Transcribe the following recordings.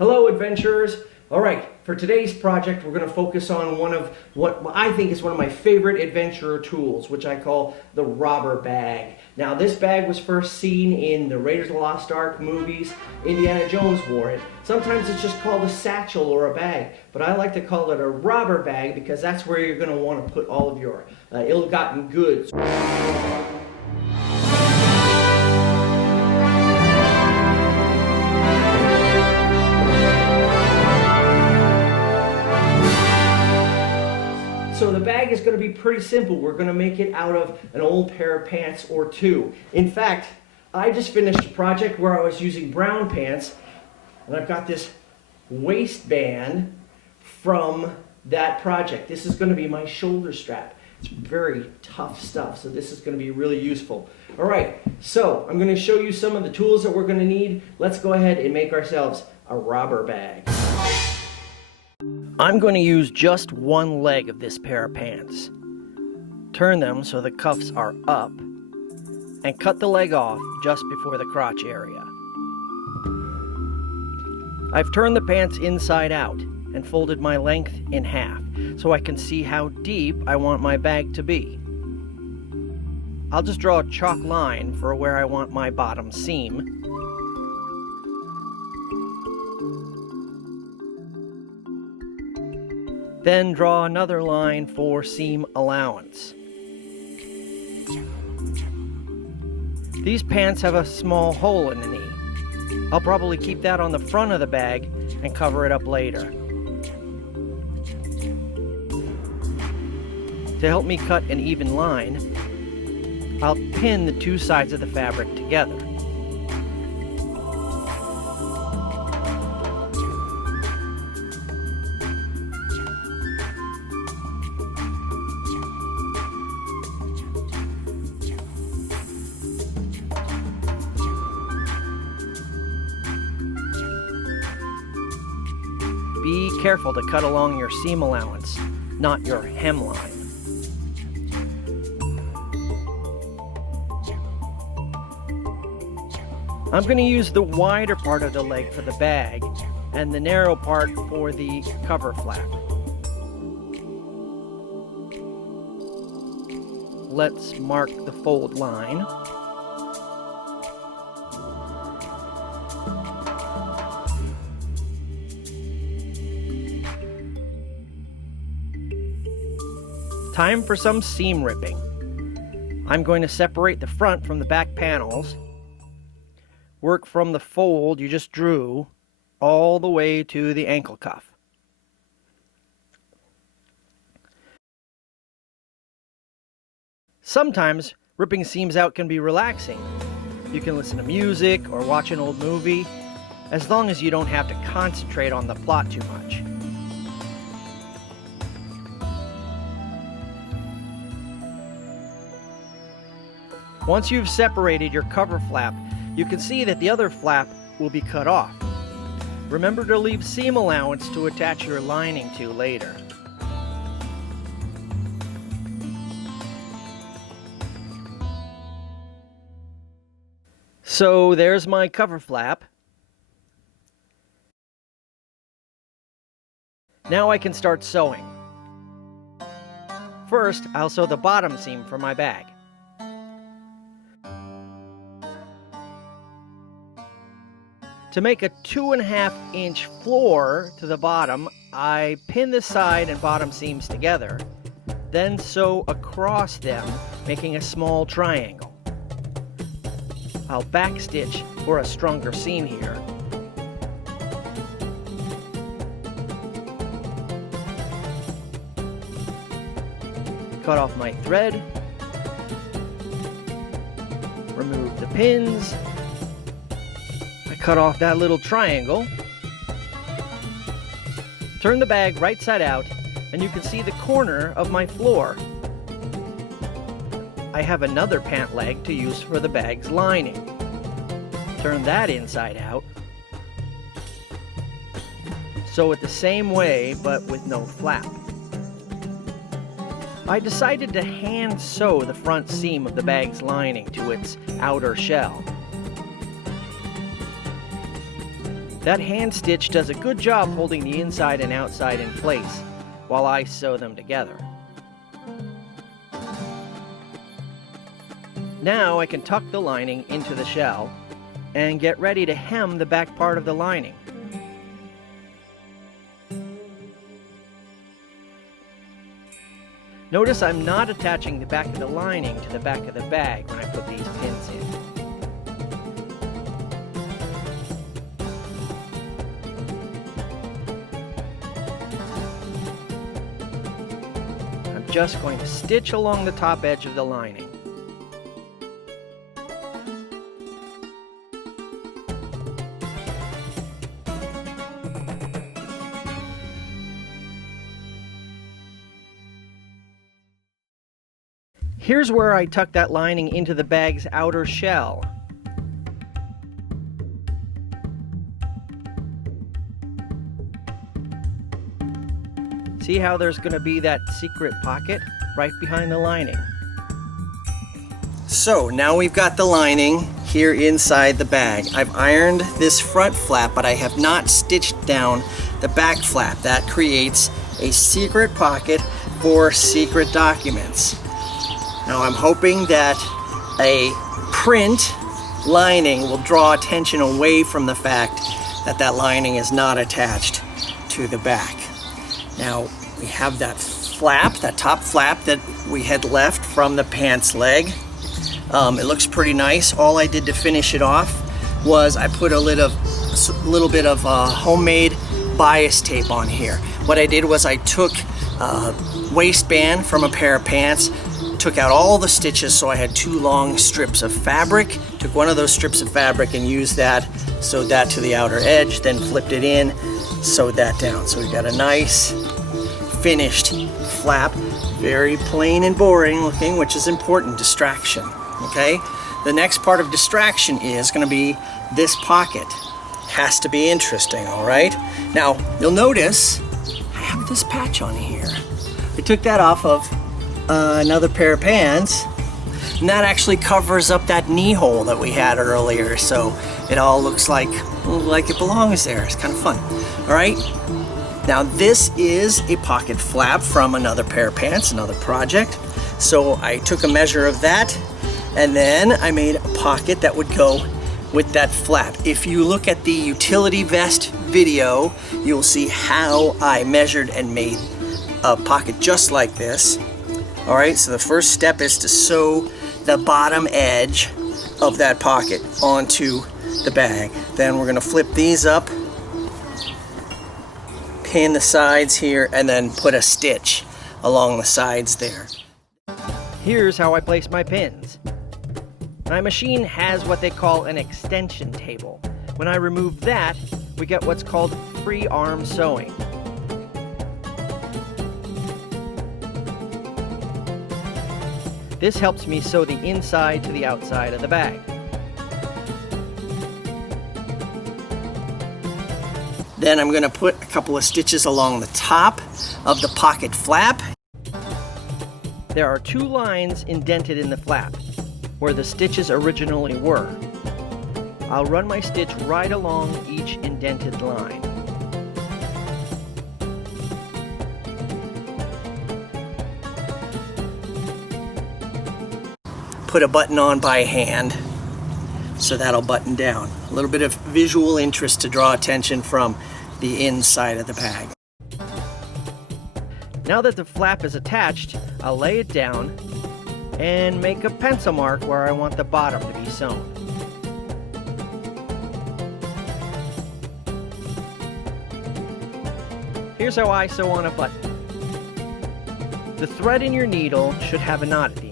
Hello adventurers! Alright, for today's project we're going to focus on one of what I think is one of my favorite adventurer tools, which I call the robber bag. Now this bag was first seen in the Raiders of the Lost Ark movies. Indiana Jones wore it. Sometimes it's just called a satchel or a bag, but I like to call it a robber bag because that's where you're going to want to put all of your ill-gotten goods. So the bag is going to be pretty simple. We're going to make it out of an old pair of pants or two. In fact, I just finished a project where I was using brown pants, and I've got this waistband from that project. This is going to be my shoulder strap. It's very tough stuff, so this is going to be really useful. All right, so I'm going to show you some of the tools that we're going to need. Let's go ahead and make ourselves a robber bag. I'm going to use just one leg of this pair of pants. Turn them so the cuffs are up, and cut the leg off just before the crotch area. I've turned the pants inside out and folded my length in half so I can see how deep I want my bag to be. I'll just draw a chalk line for where I want my bottom seam. Then draw another line for seam allowance. These pants have a small hole in the knee. I'll probably keep that on the front of the bag and cover it up later. To help me cut an even line, I'll pin the two sides of the fabric together. Be careful to cut along your seam allowance, not your hemline. I'm going to use the wider part of the leg for the bag and the narrow part for the cover flap. Let's mark the fold line. Time for some seam ripping. I'm going to separate the front from the back panels. Work from the fold you just drew all the way to the ankle cuff. Sometimes ripping seams out can be relaxing. You can listen to music or watch an old movie, as long as you don't have to concentrate on the plot too much. Once you've separated your cover flap, you can see that the other flap will be cut off. Remember to leave seam allowance to attach your lining to later. So there's my cover flap. Now I can start sewing. First, I'll sew the bottom seam for my bag. To make a 2.5-inch floor to the bottom, I pin the side and bottom seams together, then sew across them, making a small triangle. I'll backstitch for a stronger seam here. Cut off my thread, remove the pins, cut off that little triangle, turn the bag right side out, and you can see the corner of my floor. I have another pant leg to use for the bag's lining. Turn that inside out. Sew it the same way, but with no flap. I decided to hand sew the front seam of the bag's lining to its outer shell. That hand stitch does a good job holding the inside and outside in place while I sew them together. Now I can tuck the lining into the shell and get ready to hem the back part of the lining. Notice I'm not attaching the back of the lining to the back of the bag when I put these pins in. I'm just going to stitch along the top edge of the lining. Here's where I tuck that lining into the bag's outer shell. See how there's going to be that secret pocket right behind the lining? So now we've got the lining here inside the bag. I've ironed this front flap, but I have not stitched down the back flap. That creates a secret pocket for secret documents. Now I'm hoping that a print lining will draw attention away from the fact that that lining is not attached to the back. Now we have that flap, that top flap that we had left from the pants leg. It looks pretty nice. All I did to finish it off was I put a little bit of homemade bias tape on here. What I did was I took a waistband from a pair of pants, took out all the stitches, so I had two long strips of fabric, took one of those strips of fabric and used that, sewed that to the outer edge, then flipped it in, sewed that down. So we've got a nice finished flap, very plain and boring looking, which is important, distraction, okay? The next part of distraction is gonna be this pocket. Has to be interesting, all right? Now, you'll notice I have this patch on here. I took that off of another pair of pants, and that actually covers up that knee hole that we had earlier, so it all looks like it belongs there. It's kind of fun. All right, now this is a pocket flap from another pair of pants, another project. So I took a measure of that, and then I made a pocket that would go with that flap. If you look at the utility vest video, you'll see how I measured and made a pocket just like this. All right, so the first step is to sew the bottom edge of that pocket onto the bag. Then we're gonna flip these up, pin the sides here, and then put a stitch along the sides there. Here's how I place my pins. My machine has what they call an extension table. When I remove that, we get what's called free arm sewing. This helps me sew the inside to the outside of the bag. Then I'm going to put a couple of stitches along the top of the pocket flap. There are two lines indented in the flap where the stitches originally were. I'll run my stitch right along each indented line. Put a button on by hand, so that'll button down. A little bit of visual interest to draw attention from the inside of the bag. Now that the flap is attached, I'll lay it down and make a pencil mark where I want the bottom to be sewn. Here's how I sew on a button. The thread in your needle should have a knot at the end.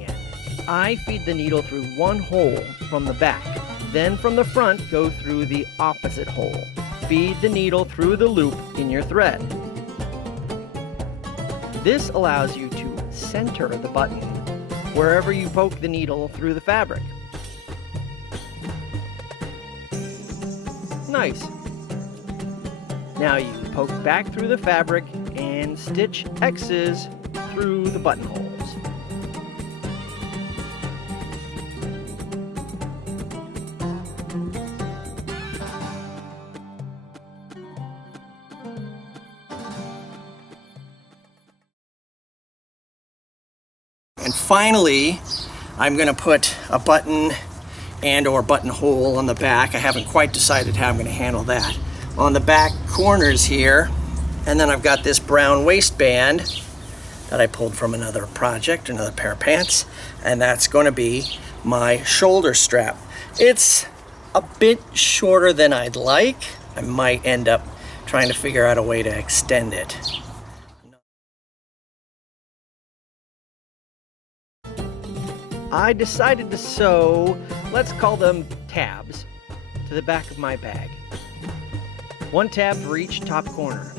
I feed the needle through one hole from the back, then from the front go through the opposite hole. Feed the needle through the loop in your thread. This allows you to center the button wherever you poke the needle through the fabric. Nice. Now you poke back through the fabric and stitch X's through the buttonholes. And finally, I'm gonna put a button and/or buttonhole on the back. I haven't quite decided how I'm gonna handle that. On the back corners here, and then I've got this brown waistband that I pulled from another project, another pair of pants, and that's gonna be my shoulder strap. It's a bit shorter than I'd like. I might end up trying to figure out a way to extend it. I decided to sew, let's call them tabs, to the back of my bag. One tab for each top corner.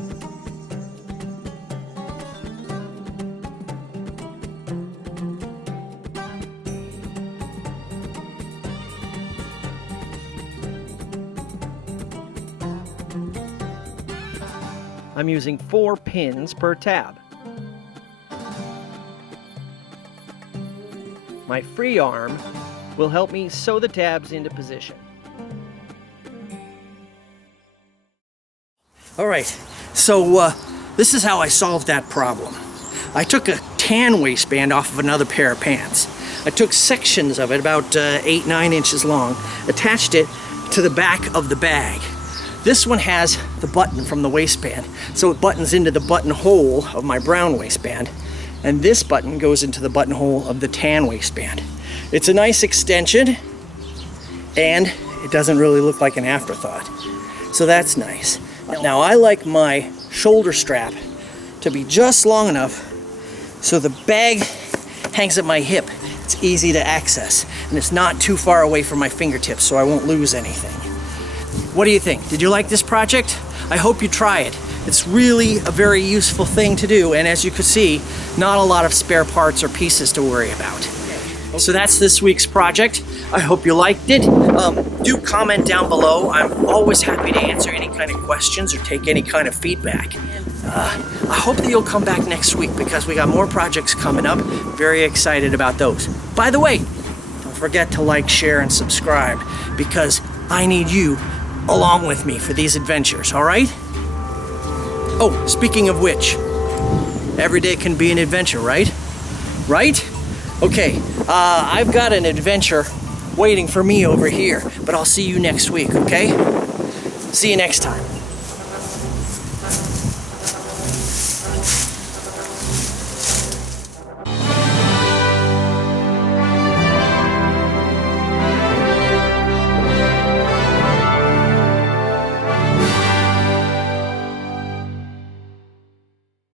I'm using 4 pins per tab. My free arm will help me sew the tabs into position. All right, so this is how I solved that problem. I took a tan waistband off of another pair of pants. I took sections of it, about 8-9 inches long, attached it to the back of the bag. This one has the button from the waistband, so it buttons into the buttonhole of my brown waistband, and this button goes into the buttonhole of the tan waistband. It's a nice extension, and it doesn't really look like an afterthought, so that's nice. Now I like my shoulder strap to be just long enough so the bag hangs at my hip. It's easy to access, and it's not too far away from my fingertips, so I won't lose anything. What do you think? Did you like this project? I hope you try it. It's really a very useful thing to do, and as you can see, not a lot of spare parts or pieces to worry about. So that's this week's project. I hope you liked it. Do comment down below. I'm always happy to answer any kind of questions or take any kind of feedback. I hope that you'll come back next week because we got more projects coming up. Very excited about those. By the way, don't forget to like, share, and subscribe because I need you along with me for these adventures, all right? Oh, speaking of which, every day can be an adventure, right? Right? Okay, I've got an adventure waiting for me over here, but I'll see you next week, okay? See you next time.